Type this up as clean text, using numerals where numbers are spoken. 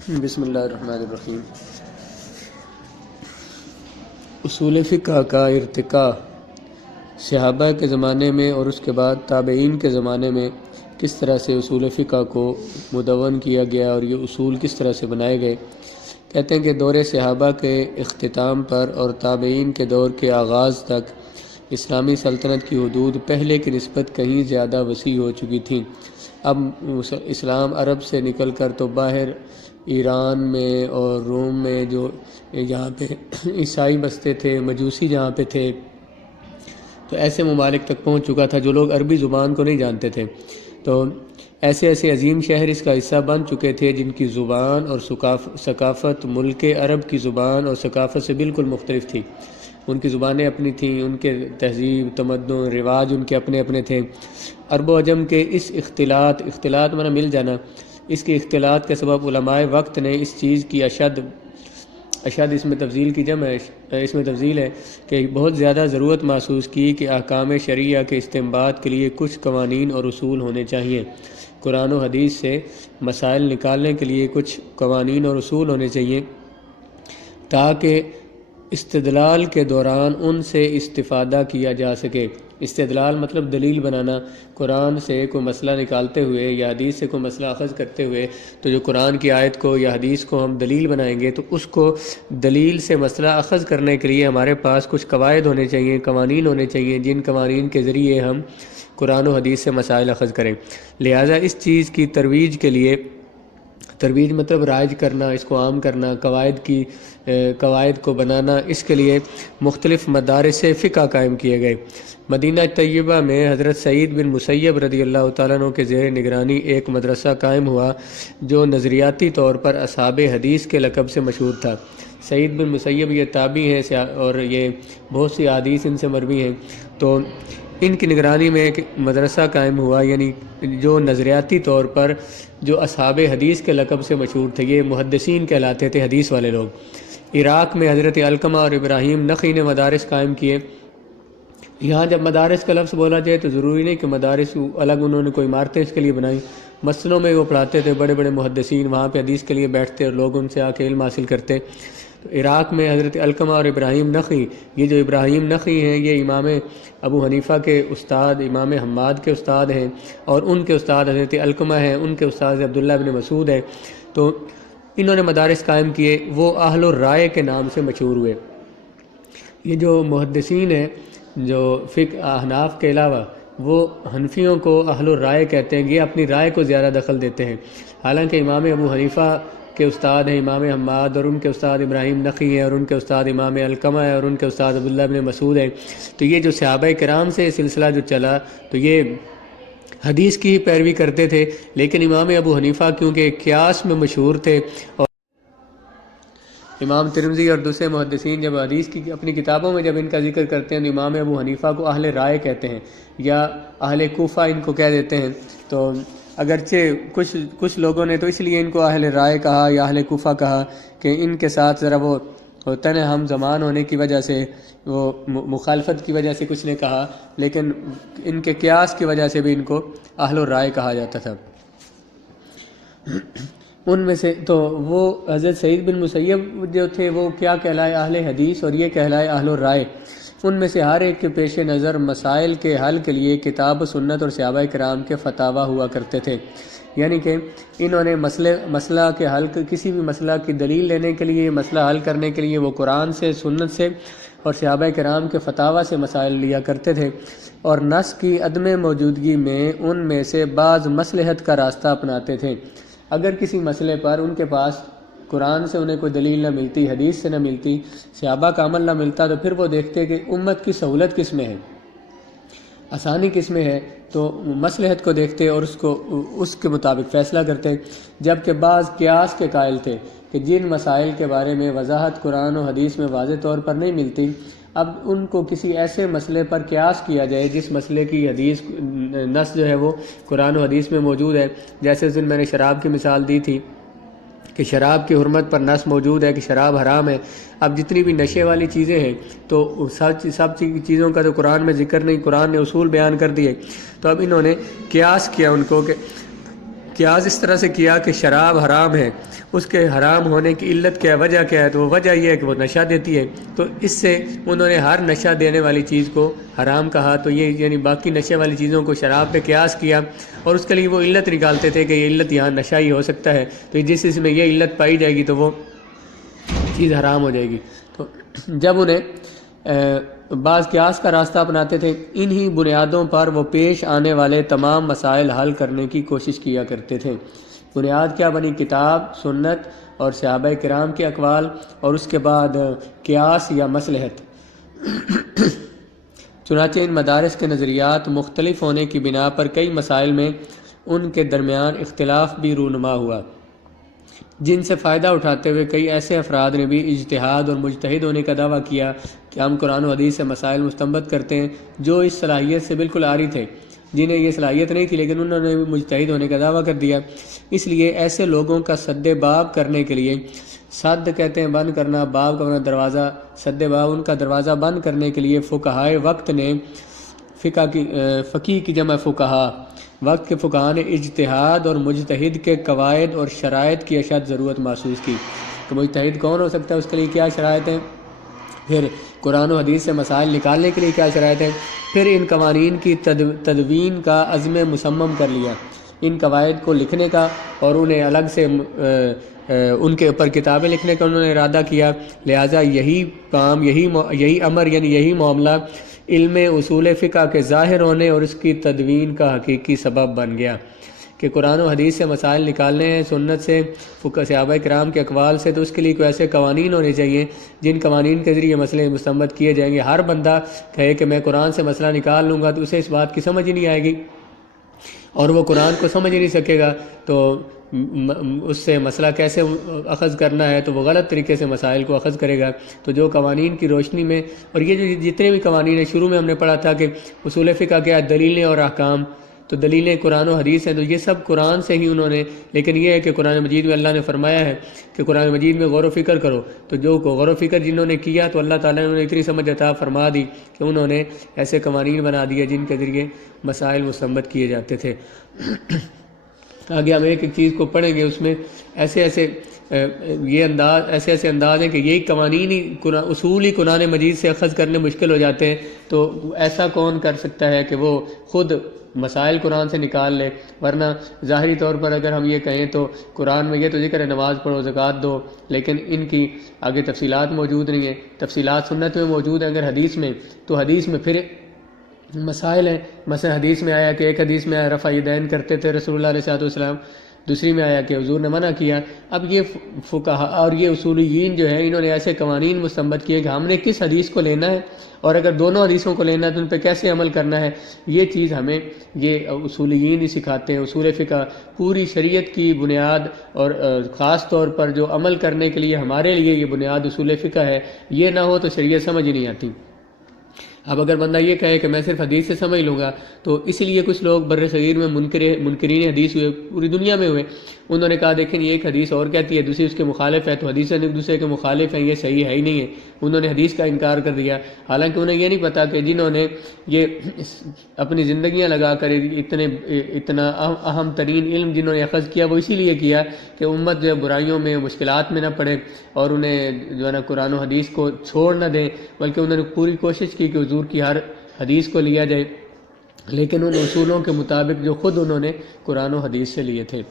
بسم اللہ الرحمن الرحیم۔ اصول فقہ کا ارتقاء صحابہ کے زمانے میں اور اس کے بعد تابعین کے زمانے میں کس طرح سے اصول فقہ کو مدون کیا گیا اور یہ اصول کس طرح سے بنائے گئے۔ کہتے ہیں کہ دور صحابہ کے اختتام پر اور تابعین کے دور کے آغاز تک اسلامی سلطنت کی حدود پہلے کی نسبت کہیں زیادہ وسیع ہو چکی تھیں۔ اب اسلام عرب سے نکل کر تو باہر ایران میں اور روم میں جو جہاں پہ عیسائی بستے تھے، مجوسی جہاں پہ تھے، تو ایسے ممالک تک پہنچ چکا تھا جو لوگ عربی زبان کو نہیں جانتے تھے۔ تو ایسے عظیم شہر اس کا حصہ بن چکے تھے جن کی زبان اور ثقافت ملک عرب کی زبان اور ثقافت سے بالکل مختلف تھی۔ ان کی زبانیں اپنی تھیں، ان کے تہذیب، تمدن، رواج ان کے اپنے اپنے تھے۔ عرب و عجم کے اس اختلاط معنی مل جانا، اس کے اختلاط کے سبب علماء وقت نے اس چیز کی اشد اس میں تفضیل کی جمع ہے، اس میں تفضیل ہے کہ بہت زیادہ ضرورت محسوس کی کہ احکام شرعیہ کے استنباط کے لیے کچھ قوانین اور اصول ہونے چاہیے۔ قرآن و حدیث سے مسائل نکالنے کے لیے کچھ قوانین اور اصول ہونے چاہیے تاکہ استدلال کے دوران ان سے استفادہ کیا جا سکے۔ استدلال مطلب دلیل بنانا۔ قرآن سے کوئی مسئلہ نکالتے ہوئے یا حدیث سے کوئی مسئلہ اخذ کرتے ہوئے تو جو قرآن کی آیت کو یا حدیث کو ہم دلیل بنائیں گے تو اس کو دلیل سے مسئلہ اخذ کرنے کے لیے ہمارے پاس کچھ قواعد ہونے چاہیے، قوانین ہونے چاہیے، جن قوانین کے ذریعے ہم قرآن و حدیث سے مسائل اخذ کریں۔ لہٰذا اس چیز کی ترویج کے لیے، ترویج مطلب رائج کرنا، اس کو عام کرنا، قواعد کو بنانا، اس کے لیے مختلف مدارس فقہ قائم کیے گئے۔ مدینہ طیبہ میں حضرت سعید بن مسیب رضی اللہ تعالیٰ عنہ کے زیر نگرانی ایک مدرسہ قائم ہوا جو نظریاتی طور پر اصحاب حدیث کے لقب سے مشہور تھا۔ سعید بن مسیب یہ تابعی ہیں اور یہ بہت سی احادیث ان سے مروی ہیں، تو ان کی نگرانی میں ایک مدرسہ قائم ہوا، یعنی جو نظریاتی طور پر جو اصحاب حدیث کے لقب سے مشہور تھے، یہ محدثین کہلاتے تھے، حدیث والے لوگ۔ عراق میں حضرت علقمہ اور ابراہیم نخعی نے مدارس قائم کیے۔ یہاں جب مدارس کا لفظ بولا جائے تو ضروری نہیں کہ مدارس الگ انہوں نے کوئی عمارتیں اس کے لیے بنائیں، مسجدوں میں وہ پڑھاتے تھے، بڑے بڑے محدثین وہاں پہ حدیث کے لیے بیٹھتے اور لوگ ان سے آ کے علم حاصل کرتے۔ تو عراق میں حضرت علقمہ اور ابراہیم نخعی، یہ جو ابراہیم نخعی ہیں یہ امام ابو حنیفہ کے استاد، امام حماد کے استاد ہیں، اور ان کے استاد حضرت علقمہ ہیں، ان کے استاد عبداللہ بن مسعود ہیں۔ تو انہوں نے مدارس قائم کیے، وہ اہل الرائے کے نام سے مشہور ہوئے۔ یہ جو محدثین ہیں جو فقہ احناف کے علاوہ، وہ حنفیوں کو اہل الرائے کہتے ہیں، یہ اپنی رائے کو زیادہ دخل دیتے ہیں، حالانکہ امام ابو حنیفہ کے استاد ہیں امام حماد، اور ان کے استاد ابراہیم نخعی ہیں، اور ان کے استاد امام علقمہ ہیں، اور ان کے استاد عبداللہ بن مسعود ہیں۔ تو یہ جو صحابہ کرام سے سلسلہ جو چلا تو یہ حدیث کی پیروی کرتے تھے، لیکن امام ابو حنیفہ کیونکہ قیاس میں مشہور تھے، اور امام ترمذی اور دوسرے محدثین جب حدیث کی اپنی کتابوں میں جب ان کا ذکر کرتے ہیں تو امام ابو حنیفہ کو اہل رائے کہتے ہیں یا اہل کوفہ ان کو کہہ دیتے ہیں۔ تو اگرچہ کچھ لوگوں نے تو اس لیے ان کو اہل رائے کہا یا اہل کوفہ کہا کہ ان کے ساتھ ذرا وہ ہوتا ہے ہم زمان ہونے کی وجہ سے، وہ مخالفت کی وجہ سے کچھ نے کہا، لیکن ان کے قیاس کی وجہ سے بھی ان کو اہل الرائے کہا جاتا تھا۔ ان میں سے تو وہ حضرت سعید بن مسیب جو تھے وہ کیا کہلائے اہل حدیث، اور یہ کہلائے اہل الرائے۔ ان میں سے ہر ایک کے پیش نظر مسائل کے حل کے لیے کتاب و سنت اور صحابہ کرام کے فتاوی ہوا کرتے تھے، یعنی کہ انہوں نے مسئلہ کے حل، کسی بھی مسئلہ کی دلیل لینے کے لیے، مسئلہ حل کرنے کے لیے وہ قرآن سے، سنت سے اور صحابہ کرام کے فتاوی سے مسائل لیا کرتے تھے، اور نص کی عدم موجودگی میں ان میں سے بعض مصلحت کا راستہ اپناتے تھے۔ اگر کسی مسئلے پر ان کے پاس قرآن سے انہیں کوئی دلیل نہ ملتی، حدیث سے نہ ملتی، صحابہ کا عمل نہ ملتا، تو پھر وہ دیکھتے کہ امت کی سہولت کس میں ہے، آسانی کس میں ہے، تو مصلحت کو دیکھتے اور اس کے مطابق فیصلہ کرتے۔ جبکہ بعض قیاس کے قائل تھے کہ جن مسائل کے بارے میں وضاحت قرآن و حدیث میں واضح طور پر نہیں ملتی، اب ان کو کسی ایسے مسئلے پر قیاس کیا جائے جس مسئلے کی حدیث نص جو ہے وہ قرآن و حدیث میں موجود ہے۔ جیسے اس دن میں نے شراب کی مثال دی تھی کہ شراب کی حرمت پر نص موجود ہے کہ شراب حرام ہے۔ اب جتنی بھی نشے والی چیزیں ہیں تو سب چیزوں کا تو قرآن میں ذکر نہیں، قرآن نے اصول بیان کر دیے، تو اب انہوں نے قیاس کیا ان کو کہ قیاس اس طرح سے کیا کہ شراب حرام ہے، اس کے حرام ہونے کی علت کیا ہے، وجہ کیا ہے، تو وہ وجہ یہ ہے کہ وہ نشہ دیتی ہے، تو اس سے انہوں نے ہر نشہ دینے والی چیز کو حرام کہا، تو یہ یعنی باقی نشے والی چیزوں کو شراب پہ قیاس کیا، اور اس کے لیے وہ علت نکالتے تھے کہ یہ علت یہاں نشہ ہی ہو سکتا ہے، تو جس اس میں یہ علت پائی جائے گی تو وہ چیز حرام ہو جائے گی۔ تو جب انہیں بعض قیاس کا راستہ اپناتے تھے، انہی بنیادوں پر وہ پیش آنے والے تمام مسائل حل کرنے کی کوشش کیا کرتے تھے۔ بنیاد کیا بنی؟ کتاب، سنت اور صحابہ کرام کے اقوال، اور اس کے بعد قیاس یا مصلحت۔ چنانچہ ان مدارس کے نظریات مختلف ہونے کی بنا پر کئی مسائل میں ان کے درمیان اختلاف بھی رونما ہوا، جن سے فائدہ اٹھاتے ہوئے کئی ایسے افراد نے بھی اجتہاد اور مجتہد ہونے کا دعویٰ کیا کہ ہم قرآن و حدیث سے مسائل مستنبط کرتے ہیں، جو اس صلاحیت سے بالکل عاری تھے، جنہیں یہ صلاحیت نہیں تھی لیکن انہوں نے مجتہد ہونے کا دعویٰ کر دیا۔ اس لیے ایسے لوگوں کا سد باب کرنے کے لیے، سد کہتے ہیں بند کرنا، باب کا مطلب دروازہ، سد باب ان کا دروازہ بند کرنے کے لیے فقہائے وقت نے فقیہ کی جمع فقہا، وقت کے فقہاء نے اجتہاد اور مجتہد کے قواعد اور شرائط کی اشد ضرورت محسوس کی کہ مجتہد کون ہو سکتا ہے، اس کے لیے کیا شرائط ہیں، پھر قرآن و حدیث سے مسائل نکالنے کے لیے کیا شرائط ہیں، پھر ان قوانین کی تدوین کا عزم مصمم کر لیا، ان قواعد کو لکھنے کا اور انہیں الگ سے ان کے اوپر کتابیں لکھنے کا انہوں نے ارادہ کیا۔ لہٰذا یہی کام، یہی امر یعنی یہی معاملہ علم اصول فقہ کے ظاہر ہونے اور اس کی تدوین کا حقیقی سبب بن گیا کہ قرآن و حدیث سے مسائل نکالنے ہیں، سنت سے، صحابہ کرام کے اقوال سے، تو اس کے لیے کوئی ایسے قوانین ہونے چاہیے جن قوانین کے ذریعے مسئلے مستنبط کیے جائیں گے۔ ہر بندہ کہے کہ میں قرآن سے مسئلہ نکال لوں گا تو اسے اس بات کی سمجھ ہی نہیں آئے گی، اور وہ قرآن کو سمجھ ہی نہیں سکے گا، تو اس سے مسئلہ کیسے اخذ کرنا ہے، تو وہ غلط طریقے سے مسائل کو اخذ کرے گا۔ تو جو قوانین کی روشنی میں، اور یہ جو جتنے بھی قوانین ہیں، شروع میں ہم نے پڑھا تھا کہ اصول فقہ کیا ہے، دلیلیں اور احکام، تو دلیلیں قرآن و حدیث ہیں، تو یہ سب قرآن سے ہی انہوں نے، لیکن یہ ہے کہ قرآن مجید میں اللہ نے فرمایا ہے کہ قرآن مجید میں غور و فکر کرو، تو جو غور و فکر جنہوں نے کیا تو اللہ تعالیٰ نے انہیں اتنی سمجھ عطا فرما دی کہ انہوں نے ایسے قوانین بنا دیے جن کے ذریعے مسائل مستنبط کیے جاتے تھے۔ آگے ہم ایک ایک چیز کو پڑھیں گے، اس میں ایسے ایسے انداز ہیں کہ یہی قوانین ہی اصول ہی قرآن مجید سے اخذ کرنے مشکل ہو جاتے ہیں، تو ایسا کون کر سکتا ہے کہ وہ خود مسائل قرآن سے نکال لے؟ ورنہ ظاہری طور پر اگر ہم یہ کہیں تو قرآن میں یہ تو ذکر ہے نماز پڑھو، زکوٰۃ دو، لیکن ان کی آگے تفصیلات موجود نہیں ہیں، تفصیلات سنت میں موجود ہیں، اگر حدیث میں تو حدیث میں پھر مسائل ہیں۔ مثلا حدیث میں آیا کہ ایک حدیث میں آیا رفع یدین کرتے تھے رسول اللہ علیہ السلام، دوسری میں آیا کہ حضور نے منع کیا۔ اب یہ فقہاء اور یہ اصولیین جو ہیں، انہوں نے ایسے قوانین مستنبط کیے کہ ہم نے کس حدیث کو لینا ہے، اور اگر دونوں حدیثوں کو لینا ہے تو ان پہ کیسے عمل کرنا ہے۔ یہ چیز ہمیں یہ اصولیین ہی سکھاتے ہیں۔ اصول فقہ پوری شریعت کی بنیاد، اور خاص طور پر جو عمل کرنے کے لیے ہمارے لیے یہ بنیاد اصول فقہ ہے، یہ نہ ہو تو شریعت سمجھ ہی نہیں آتی۔ اب اگر بندہ یہ کہے کہ میں صرف حدیث سے سمجھ لوں گا، تو اس لیے کچھ لوگ بر صغیر میں منکرین حدیث ہوئے، پوری دنیا میں ہوئے، انہوں نے کہا دیکھیں یہ ایک حدیث اور کہتی ہے، دوسری اس کے مخالف ہے، تو حدیثیں ایک دوسرے کے مخالف ہیں، یہ صحیح ہے ہی نہیں ہے، انہوں نے حدیث کا انکار کر دیا۔ حالانکہ انہیں یہ نہیں پتا کہ جنہوں نے یہ اپنی زندگیاں لگا کر اتنا اہم ترین علم جنہوں نے اخذ کیا، وہ اسی لیے کیا کہ امت جو ہے برائیوں میں، مشکلات میں نہ پڑے، اور انہیں جو ہے نا قرآن و حدیث کو چھوڑ نہ دیں، بلکہ انہوں نے پوری کوشش کی کہ حضور کی ہر حدیث کو لیا جائے، لیکن ان اصولوں کے مطابق جو خود انہوں نے قرآن و حدیث سے لیے تھے۔